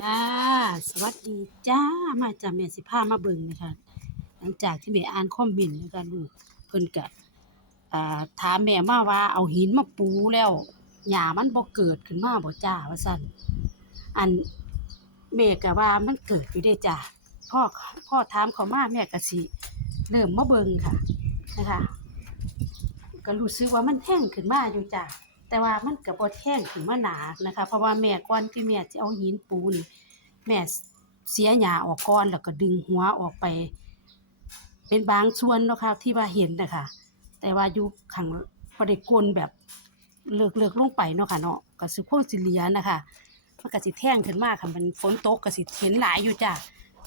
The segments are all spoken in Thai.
จ้า สวัสดีจ้า มาจ้าแม่สิพามาเบิ่งนะคะ หลังจากที่แม่อ่านคอมเมนต์นะคะลูกเพิ่นก็อ่าถามแม่มาว่าเอาหินมาปูแล้วหญ้ามันบ่เกิดขึ้นมาบ่จ้าว่าซั่นอันแม่ก็ว่ามันเกิดอยู่เด้จ้าพ่อพ่อถามเขามาแม่ก็สิเริ่มมาเบิ่งค่ะนะคะก็รู้สึกว่ามันแท่งขึ้นมาอยู่จ้ะ แต่ว่ามันก็บ่แท่งขึ้นมาหนานะคะ เพราะว่าแม่ก่อนที่แม่จะเอาหินปูน แม่เสียหญ้าออกก่อนแล้วก็ดึงหัวออกไป เป็นบางส่วนเนาะค่ะที่ว่าเห็นนะคะแต่ว่าอยู่ข้างบ่ได้กลนแบบเลิกเลิกลงไปเนาะค่ะเนาะก็สิคงสิเหลือนะคะมันก็สิแท่งขึ้นมาค่ะมันฝนตกก็สิเห็นหลายอยู่จ้ะ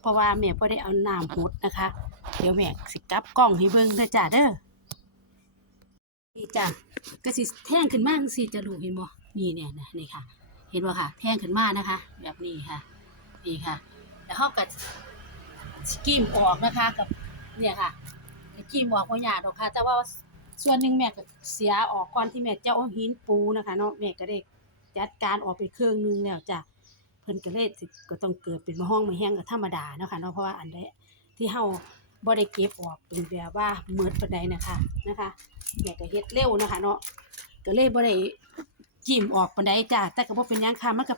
เพราะว่าแม่บ่ได้เอาน้ำหดนะคะ เดี๋ยวแม่สิกลับกล้องให้เบิ่งเด้อจ้ะเด้อ นี่จ้ะก็สิแท่งขึ้นมาจังซี่จะรู้เห็นบ่นี่เนี่ยนี่ค่ะ เห็นบ่ค่ะ แท่งขึ้นมากนะคะ แบบนี้ค่ะ นี่ค่ะ แล้วเฮาก็สกีมออกนะคะกับเนี่ยค่ะสกีมออกบ่ยาดอกค่ะ แต่ว่าส่วนหนึ่งแม่ก็เสียออกก่อนที่แม่จะเอาหินปูนะคะเนาะแม่ก็ได้จัดการออกไปเครื่องหนึงแล้วจ้ะเพิ่นก็เลยก็ต้องเกิดเป็นมะฮ้องมะแห้งก็ธรรมดาเนาะค่ะเนาะเพราะว่าอันใดที่เฮา บ่ได้เก็บออกเป็นแบบว่าหมืดปานใดนะคะนะคะแม่ก็เฮ็ดเร็วนะคะ เนาะก็เลยบ่ได้จิ้มออกปานใดจ้าแต่ก็บ่เป็นหยังค่ะมันก็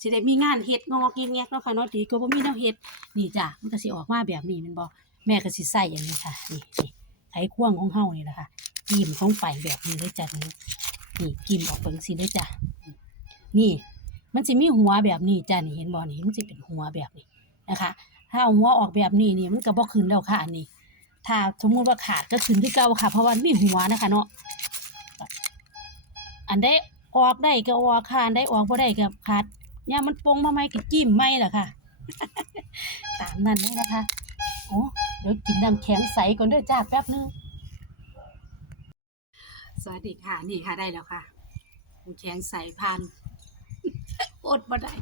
สิได้มีงานเฮ็ดงอกแงกๆเนาะค่ะเนาะดีกว่าบ่มีแนวเฮ็ดนี่จ้ามันก็สิออกมาแบบนี้แม่นบ่แม่ก็สิใส่อย่างนี้ค่ะนี่นี่ไขควงของเฮานี่แหละค่ะจิ้มลงไปแบบนี้เลยจ้ะนี่นี่จิ้มออกเบิ่งสิเลยจ้ะนี่ มันสิมีหัวแบบนี้จ้ะนี่เห็นบ่นี่มันสิเป็นหัวแบบนี้นะคะ ถ้าเอาหัวออกแบบนี้นี่มันก็บ่ขึ้นแล้วค่ะอันนี้ ถ้าสมมุติว่าขาดก็ขึ้นที่เก่าค่ะ เพราะว่ามีหัวนะคะเนาะอันได้ออกได้ก็ออกค่ะอันได้ออกบ่ได้ก็ขาดย่ามมันปงมาใหม่ก็จิ้มใหม่ล่ะค่ะ ตามนั้นเลยนะคะโอ้เดี๋ยวกินน้ำแข็งใสก่อนด้อจ้าแป๊บนึงสวัสดีค่ะนี่ค่ะได้แล้วค่ะน้ำแข็งใสพัน อดบ่ได้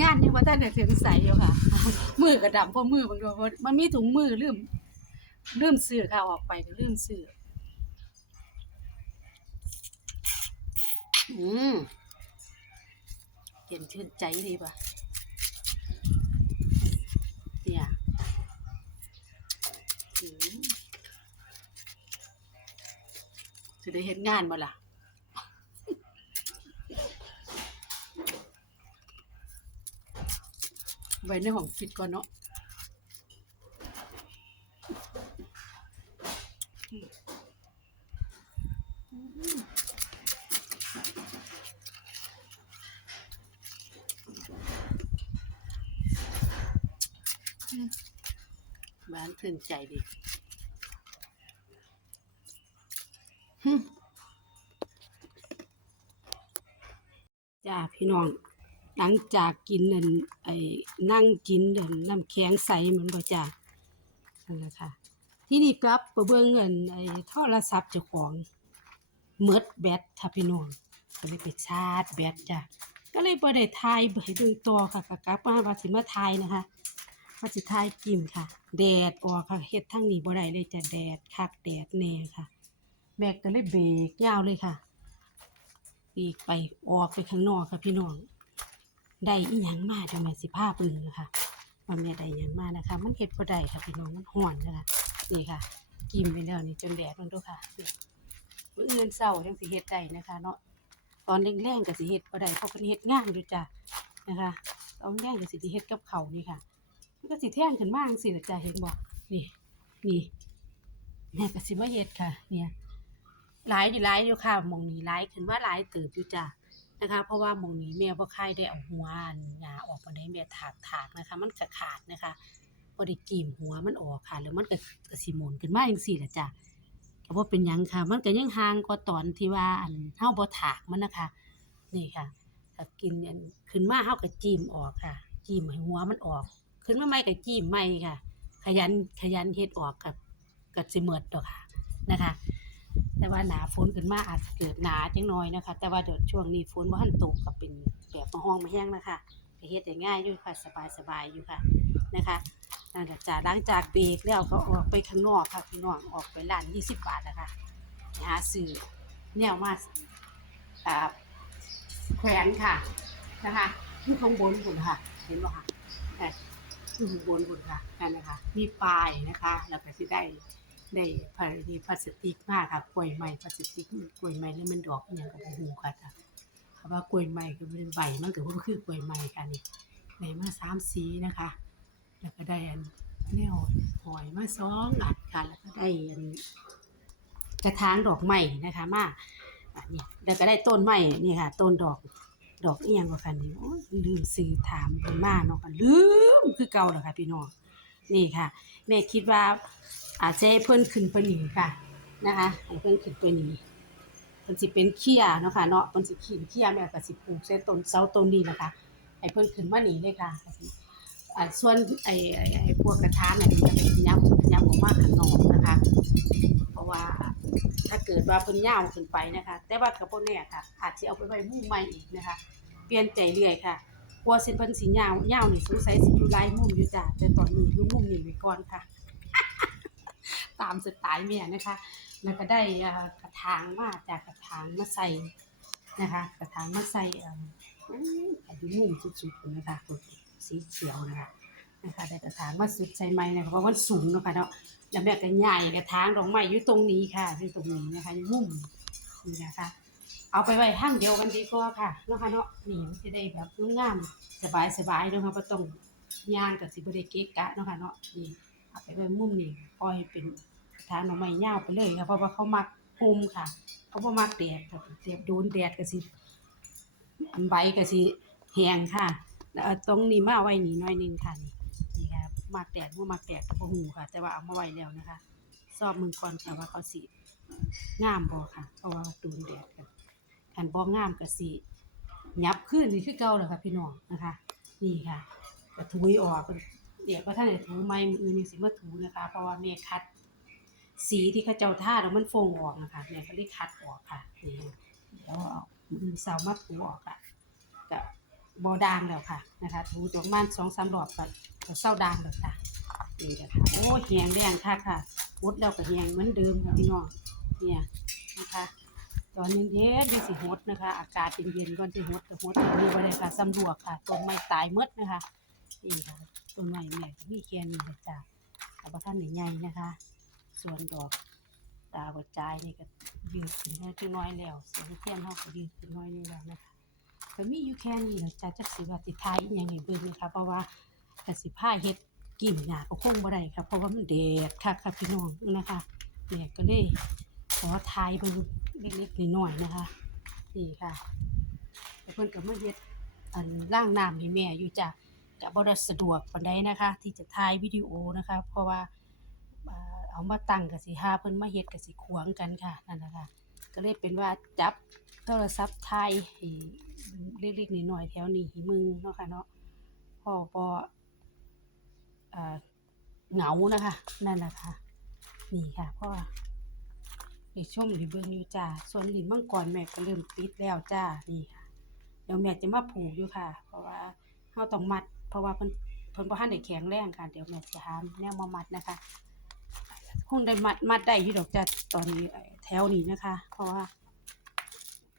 งานยังว่าท่านได้ถึงใสอยู่ค่ะ มือก็ดำเพราะมือบางทีมันมีถุงมือลืมลืมซื้อค่ะออกไปก็ลืมซื้ออืมเย็นชื่นใจดีป่ะเนี่ยอืมจะได้เห็นงานบ่ล่ะ ไว้ในห้องฟิตก่อนเนาะบ้านถึงใจดีหึจ้าพี่น้อง หลังจากกินนั่นไอ้นั่งกินนั่นน้ำแข็งใสเหมือนบ่จ้านั่นแหละค่ะ ที่นี่กลับไปเบิ่งเงินไอ้โทรศัพท์เจ้าของเมิดแบตค่ะพี่น้องก็เลยไปชาร์จแบตจ้ะก็เลยบ่ได้ถ่ายให้เบิ่งต่อค่ะก็กลับมาว่าสิมาถ่ายนะคะว่าสิถ่ายกิมค่ะ แดดออกค่ะเฮ็ดทั้งนี้บ่ได้เลยจะแดดคักแดดแน่ค่ะ แบกก็เลยเบรกยาวเลยค่ะปีกไปออกไปข้างนอกค่ะพี่น้อง ได้อีหยังมาเดี๋ยวแม่สิพาเบิ่งนะคะว่าแม่ได้หยังมานะคะ มันเฮ็ดบ่ได้ค่ะพี่น้องมันร้อนนะคะนี่ค่ะ กินไปแล้วนี่จนแดดมันดูค่ะนี่มื้ออื่นเช้าจังสิเฮ็ดได้นะคะ เนาะตอนแรงๆก็สิเฮ็ดบ่ได้เพราะเพิ่นเฮ็ดงานอยู่จ้ะนะคะตอนแรงก็สิได้เฮ็ดกับเขานี่ค่ะมันก็สิแท่งขึ้นมาจังซี่ล่ะจ้ะเห็นบ่นี่นี่แม่ก็สิมาเฮ็ดค่ะ เนี่ยหลายอยู่หลายอยู่ค่ะมองนี้หลายขึ้นมาหลายเติบอยู่จ้ะ นะคะ เพราะว่ามองนี้แม่บ่ค่ายได้เอาหัวอันหญ้าออกมาได้แม่ถากถากนะคะ มันจะขาดนะคะบ่ได้จีมหัวมันออกค่ะ แล้วมันก็ก็สิหมุนขึ้นมาจังซี่ล่ะจ้ะก็บ่าเป็นยังค่ะ มันก็ยังห่างกว่าตอนที่ว่าอันเฮาบ่ถากมันนะคะ นี่ค่ะถ้ากินอันขึ้นมาเฮาก็จีมออกค่ะจีมให้หัวมันออก ขึ้นมาใหม่ก็จีมใหม่ค่ะ ขยันขยันเฮ็ดออกกับก็สิหมดดอกค่ะนะคะ แต่ว่าหนาฝนขึ้นมาอาจจะเกิดหนาจังน้อยนะคะ แต่ว่าเดี๋ยวช่วงนี้ฝนบ่ทันตกก็เป็นแบบมาห้องมาแห้งนะคะก็เฮ็ดได้ง่ายอยู่ค่ะสบายสบายอยู่ค่ะนะคะนั่นแหละจ้ะหลังจากเบรกแล้วก็ออกไปข้างนอกค่ะพี่น้องออกไปร้าน20บาทนะคะหาซื้อแนวมาอ่าแขวนค่ะนะคะอยู่ข้างบนพุ่นค่ะ เห็นบ่ค่ะอยู่ข้างบนพุ่นค่ะนั่นนะคะมีปลายนะคะ แล้วก็สิได้ ได้พลาดีพลาสติกมากค่ะกล้วยไม้พลาสติกกล้วยไม้แล้วมันดอกอหยังก็บ่ฮู้ค่ะจ้ะคำว่ากล้วยไม้ก็เป็นใบมันก็บ่คือกล้วยไม้ค่ะนี่ได้มาสามสีนะคะ แล้วก็ได้อันแนวหอยมาสองอันค่ะแล้วก็ได้อันกระถางดอกไม้นะคะมาอันนี้แล้วก็ได้ต้นไม้นี่ค่ะ ต้นดอกดอกเอียงกว่ากันนี่โอ้ลืมซื้อถามเพิ่นมาเนาะค่ะลืมคือเก่าแล้วค่ะพี่น้องนี่ค่ะ แม่คิดว่า อาจจะให้เพิ่นขึ้นไปนีค่ะนะคะให้เพิ่นขึ้นไปนีเพิ่นสิเป็นเขี้ยเนาะค่ะเนาะเพิ่นสิขีนเขี้ยแม่ก็สิปลูกใส่ต้นเสาต้นนี้นะคะให้เพิ่นขึ้นมาหนีเลยค่ะสิอ่าส่วนไอ้ไอ้ไอ้พวกกระถางเนี่ยมันจะยับยับออกมาข้างนอกนะคะ เพราะว่าถ้าเกิดว่าเพิ่นยาวขึ้นไปนะคะ แต่ว่าก็บ่แน่ค่ะ อาจสิเอาไปไว้มุมใหม่อีกนะคะ เปลี่ยนใจเรื่อยค่ะกลัวเส้นเพิ่นสิยาวยาวนี่สงสัยสิอยู่หลายมุมอยู่จ้ะแต่ตอนนี้อยู่มุมนี้ไว้ก่อนค่ะ ตามสไตล์แม่นะคะ แล้วก็ได้กระถางมาจากกระถางมาใส่นะคะ กระถางมาใส่เอ่ออื้ออยู่มุมสุดๆนะคะสีเขียวนะคะนะคะได้กระถางมาสุดใส่ไม้นะคะเพราะว่ามันสูงเนาะคะเนาะแล้วแม่ก็ใหญ่กระถางดอกไม้อยู่ตรงนี้ค่ะอยู่ตรงนี้นะคะอยู่มุมนี่นะคะ เอาไปไว้ห้างเดียวกันดีกว่าค่ะเนาะค่ะเนาะนี่มันจะได้แบบงามๆสบายๆเนาะค่ะบ่ต้องย่างกับสิบ่ได้เกะกะเนาะค่ะเนาะนี่ เอาไปไว้มุมนี้ปล่อยเป็นทางหน่อไม้ยาวไปเลยค่ะเพราะว่าเขามักโฮมค่ะ เขาบ่มักแดดค่ะแดดโดนแดดก็สิใบก็สิแห้งค่ะแล้วตรงนี้มาไว้นี่น่อยนึงค่ะนี่นี่ค่ะมักแดดบ่มักแดดก็บ่ฮู้ค่ะ แต่ว่าเอามาไว้แล้วนะคะสอบมึงก่อนค่ะว่าเขาสิงามบ่ค่ะ เพราะว่าโดนแดดกันคันบ่งามก็สิยับขึ้นนี่คือเก่าแล้วค่ะพี่น้องนะคะ นี่ค่ะก็ถูยออก เดี๋ยวก็ท่านได้ถูไม้มืออื่นนี่สิมาถูนะคะ เพราะว่าแม่คัด สีที่เขาเจ้าท่าแล้วมันฟงออกนะคะแม่ก็เลยคัดออกค่ะนี่เดี๋ยวเอาเสามาถูออกค่ะก็บ่ด่างแล้วค่ะนะคะถูจประมาณ2-3รอบก็ก็เศร้าดางแล้วค่ะนี่แหละค่ะโอ้แหงแดงค่ะค่ะหดแล้วก็แหงเหมือนเดิมค่ะพี่น้องเนี่ยนะคะตอนเย็นๆดีสิฮดนะคะ อากาศเย็นๆก่อนสิฮดก็ฮดอย่างนี้บ่ได้ค่ะสำรวจค่ะต้นไม้ตายหมดนะคะนี่ค่ะ ต้นไม้แม่ก็มีแค่นี้เลยจ้ะแต่บ่ทันใหญ่นะคะ ส่วนดอกตาบดจายนี่ก็ยืดขึ้นได้จักหน้อยแล้วสียงเทียนเฮาก็ยืดขึ้นน้อยนี่แล้วนะคะก็มีอยู่แค่นี้แหละจ้ะจักสิว่าสิทายอีหยังให้เบิ่งนะคะเพราะว่าก็สิพาเฮ็ดกิ่งหญ้าก็คงบ่ได้ค่ะเพราะว่ามันแดดคักค่ะพี่น้องนะคะแม่ก็เลยขอทายเบิ่งเล็กๆน้อยๆนะคะนี่ค่ะเพิ่นก็มาเฮ็ดอันล้างน้ำให้แม่อยู่จ้ะ ก็บ่ได้สะดวกปานใดนะคะ ที่จะถ่ายวิดีโอนะคะ เพราะว่าเอามาตั้งก็สิหาเพิ่นมาเฮ็ดก็สิขวางกันค่ะนั่นน่ะค่ะก็เลยเป็นว่าจับโทรศัพท์ถ่ายเล็กๆน้อยๆแถวนี้ให้มึงเนาะค่ะเนาะพอบ่อ่อเหงานะคะ นั่นแหละค่ะ นี่ค่ะพ่อไปชมหรือเบิ่งอยู่จ้า ส่วนหลินมังกรแม่ก็เริ่มปิดแล้วจ้า นี่ค่ะ เดี๋ยวแม่จะมาผูกอยู่ค่ะ เพราะว่าเฮาต้องมัด เพราะว่าเพิ่นเพิ่นบ่ทันได้แข็งแรงค่ะเดี๋ยวแม่สิหาแนวมามัดนะคะคงได้มัดมัดได้อยู่ดอกจ้ะตอนนี้แถวนี้นะคะ เพราะว่า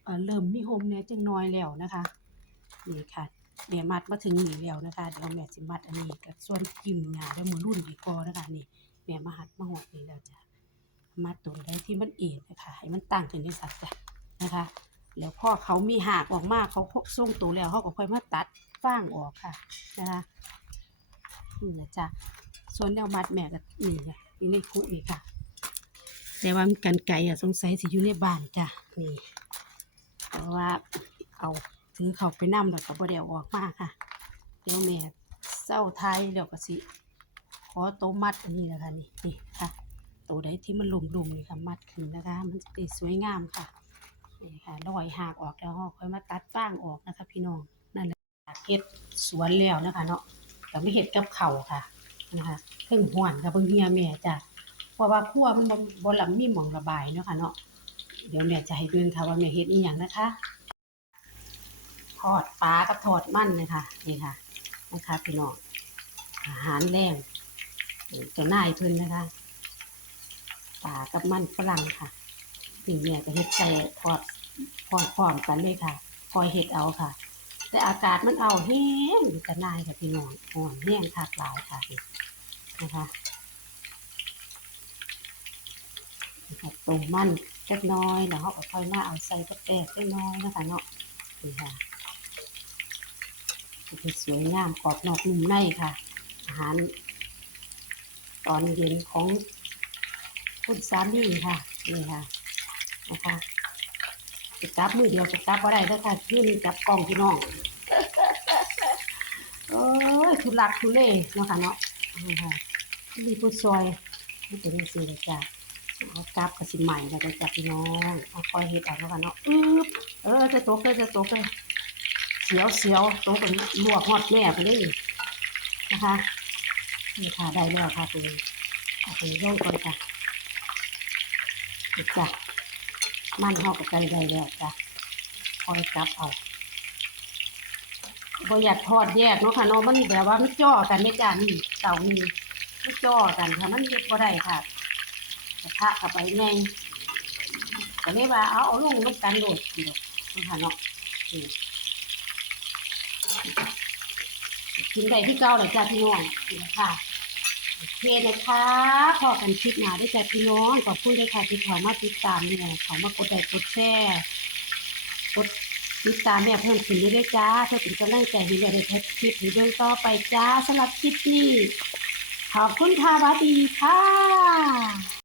เอ่อเริ่มมีโฮมแหน่จังน้อยแล้วนะคะนี่ค่ะแม่มัดมาถึงนี่แล้วนะคะเดี๋ยวแม่สิมัดอันนี้กับส่วนกิ่มหญ้าแล้วมือรุ่นอีกอนะคะนี่แม่มาหัดมาหอดนี่แล้วจ้ะมัดตรงใดที่มันเอ็นนะคะให้มันตั้งขึ้นในสัตว์จ้ะนะคะ แล้วพ่อเขามีหากออกมาเขาส่งตัวแล้วเขาก็ค่อยมาตัดฟางออกค่ะนะคะนี่แหละจ้ะส่วนแนวมัดแม่ก็นี่จ้ะอยู่ในคุกนี่ค่ะ แต่ว่ากันไก่อะสงสัยสิอยู่ในบ้านจ้ะนี่เพราะว่าเอาถือเขาไปนั่แล้วก็บ่ได้เอาออกมาค่ะเดี๋ยวแม่เศร้าไทายแล้วก็สิขอโตมัดอันนี้นะคะนี่นี่ค่ะตัวใดที่มันหลุมๆนี่ค่ะมัดขึ้นนะคะ มันจะได้สวยงามค่ะ นี่ค่ะลอยหากออกแล้วเราค่อยมาตัดฟางออกนะคะ พี่น้องนั่นแหละเฮ็ดสวนแล้วนะคะ เนาะก็ไม่เฮ็ดกับเข่าค่ะนะคะเพิ่งห่วนกับเพิ่งเฮียแม่จ้ะเพราะว่าครัวมันบ่บ่ลำมีหม่องระบายเนาะค่ะเนาะเดี๋ยวแม่จะให้เบิ่งค่ะว่าแม่เฮ็ดอีหยังนะคะทอดปลากับทอดมันเลยค่ะนี่ค่ะนะคะพี่น้องอาหารแรงเจ้านายเพิ่นนะคะปลากับมันฝรั่งค่ะ นี่แม่ก็เฮ็ดใส่ทอดพร้อมๆกันเลยค่ะ คอยเฮ็ดเอาค่ะ แต่อากาศมันเอาแห้งอยู่แต่นายค่ะพี่น้องอ่อนแห้งคักหลายค่ะนะคะนะคะต้มมันเล็กน้อยแล้วเราก็ค่อยมาเอาใส่กระแปกเล็กน้อยนะคะเนาะนี่ค่ะจะสวยงามกรอบนอกนุ่มในค่ะ อาหาร ตอนเย็นของคุณสามีค่ะนี่ค่ะ นะคะจะจับมือเดียวจะจับอะไรแล้วค่ะขึ้นจับกล้องพี่น้องเอ้ยทุลักทุเลเนาะค่ะเนาะนี่ค่ะมีผู้ซอยนี่เป็นสิ่งเลยจ้ะเอากลับกับสิใหม่แล้วก็จับพี่น้องเอาคอยเฮ็ดเอาแล้วกันเนาะอึ๊บเออจะตกเลยจะตกเลยเสียวเสียวตกเป็นลวกหอดแม่ไปเลยนะคะนี่ค่ะได้แล้วค่ะตัวนี้เอาไปย่อยก่อนจ้ะจ้ะ มันเฮากับไก่ได้แล้วจ้ะคอยกลับเอาบอยากทอดแยกเนาะค่ะเนาะมันแบบว่ามันจ่อกันไม่จ้านี่เต่านี่มันจ่อกันค่ะมันเฮ็ดบ่ได้ค่ะกระทะกับไปไงก็เลยว่าเอาเอาลงลงกันโดดเดียวนาะค่ะเนาะกินได้ที่เก่าเลยจ้าพี่น้องค่ะ โอเคนะคะพอกันคลิปหนาได้จากพี่น้องขอบคุณด้วยค่ะที่เขามาติดตามเนี่ยเขามากดไลค์กดแชร์กดติดตามแม่เพิ่มขึ้นเรื่อยๆจ้าเพื่อเป็นกำลังใจให้เราได้ทำคลิปนี้เรื่องต่อไปจ้าสำหรับคลิปนี้ขอบคุณค่ะวัสดีค่ะ